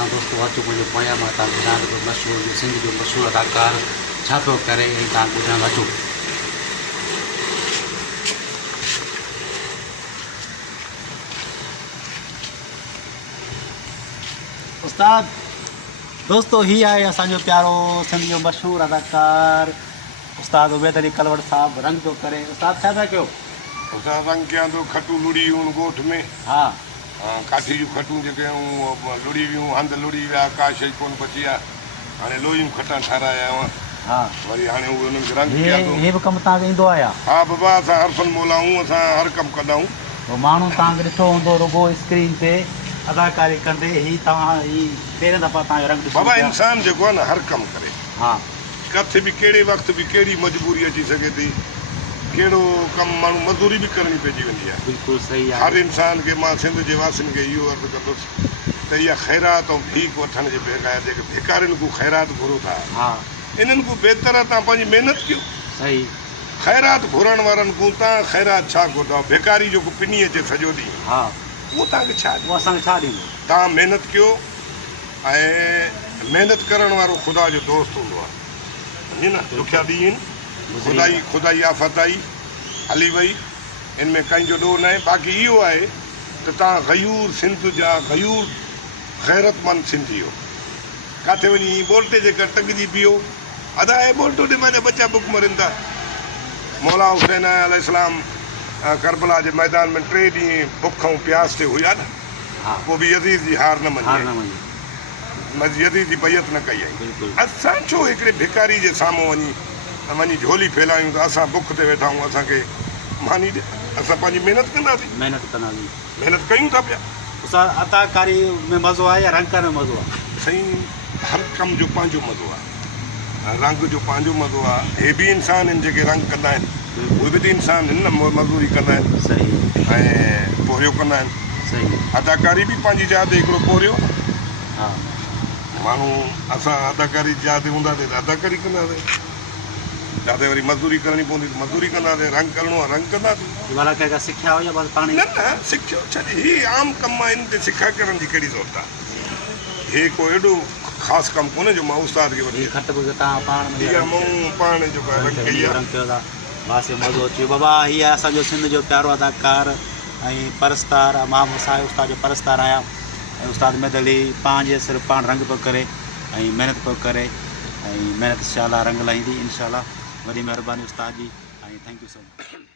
सां दोस्तो अचो मुंहिंजो पोयां मां तव्हांखे ॿुधायां थो मशहूरु सिंध जो मशहूरु अदाकार छा पियो करे ऐं तव्हांखे ॿुधाइणु अचो। उस्ताद दोस्तो ही आहे असांजो प्यारो सिंध जो मशहूरु अदाकार उस्ताद उबैद अली कलवड़ साहब रंग थो करे। उस्ताद छा था कयो? असां रंग कयां थो खटू लुड़ी वियूं ॻोठ में। हा काठी जूं खटूं जेके लुड़ी वियूं हंधि लुड़ी विया का शइ कोन बची आहे। हाणे लोहियूं खटा ठाराया हा वरी हाणे उहे उन्हनि खे रंग कयां थो। हे बि कमु तव्हांखे ईंदो आहे? हा बाबा असां हर फन मोला आहियूं, असां हर कमु कंदा आहियूं। पोइ माण्हू तव्हांखे ॾिठो हूंदो रुगो स्क्रीन ते अदाकारी कंदे ही तव्हां ही पहिरियों दफ़ा तव्हांजो रंग ॾिसो बाबा इंसान जेको आहे न हर कमु करे। हा किथे बि कहिड़े वक़्तु बि कहिड़ी मजबूरी अची सघे थी, कहिड़ो कमु माण्हू मज़दूरी बि करणी पइजी वेंदी आहे। बिल्कुलु सही आहे। हर इंसान खे मां सिंध जे वासियुनि खे इहो अर्ज़ु कंदुसि त इहा ख़ैरात ऐं भीख वठण जे बग़ैर जेके भिकारियुनि खां ख़ैरात घुरो था हा इन्हनि खां बहितर आहे तव्हां पंहिंजी महिनत कयो। सही ख़ैरात घुरण वारनि खां तव्हां ख़ैरात छा घुरंदव? भिकारी जेको पिनी अचे सॼो ॾींहुं हा उहो तव्हांखे छा ॾियो? उहो असांखे छा ॾींदो? तव्हां महिनत कयो ऐं महिनत करण वारो ख़ुदा जो दोस्त हूंदो आहे। सम्झी न? ॾुखिया ॾींहं आहिनि, ख़ुदाई आफ़त आई हली वई, इन में कंहिंजो ॾोह न आहे। बाक़ी इहो आहे त तव्हां गयूर सिंध जा गयूर ग़ैरतमंद सिंधी हो। किथे वञी बोल्टे जे कर टंगजी पियो अदा आहे बोल्टो ॾे मुंहिंजा बच्चा बुख मरनि था। मौला हुसैन अलैहिस्सलाम करबला जे मैदान में 3 ॾींहं बुख ऐं प्यास ते हुया न, पोइ बि यज़ीद जी हार न मञी, यज़ीद जी बैयत न कई आई। असां छो हिकिड़े भिकारी जे साम्हूं वञी झोली फैलायूं त असां बुख ते वेठा आहियूं, असांखे मानी ॾे। असां पंहिंजी महिनत कंदासीं, महिनत कयूं था पिया। अदाकारी में मज़ो आहे या रंग करण में मज़ो आहे? साईं हर कम जो पंहिंजो मज़ो आहे, रंग जो पंहिंजो मज़ो आहे। हे बि इंसान आहिनि जेके रंग कंदा आहिनि, उहे बि त इंसान आहिनि न, मज़दूरी कंदा आहिनि। सही ऐं पोरियो कंदा आहिनि। सही अदाकारी बि पंहिंजी जाइ ते हिकिड़ो पोरियो। हा माण्हू असां अदाकारी जाइ ते हूंदासीं त अदाकारी कंदासीं, जिते वरी मज़दूरी करणी पवंदी त मज़दूरी कंदासीं, रंग करिणो आहे रंग कंदासीं। वाला कंहिंखां सिखिया हो या बसि पाण न न सिखियो छॾे, हीअ आम कमु आहे, हिन ते सिखा करण जी कहिड़ी ज़रूरत आहे? हे को एॾो ख़ासि कमु कोन्हे जो मां उस्ताद खे वठी खट तव्हां पाण मूं पाण जेको आहे रंग कई आहे। रंग कयो था वासे मज़ो अची वियो। बाबा हीअ आहे असांजो सिंध जो प्यारो अदाकार ऐं परस्तार मां मुसाहिब उस्ताद जो परस्तार आहियां। ऐं उस्ताद उबैद अली पंहिंजे सिर्फ़ु पाण रंग पियो करे ऐं महिनत पियो करे ऐं महिनत इंशाअल्लाह रंग लाहींदी इंशाअल्लाह। वॾी महिरबानी उस्ताद जी ऐं थैंक यू सो मच।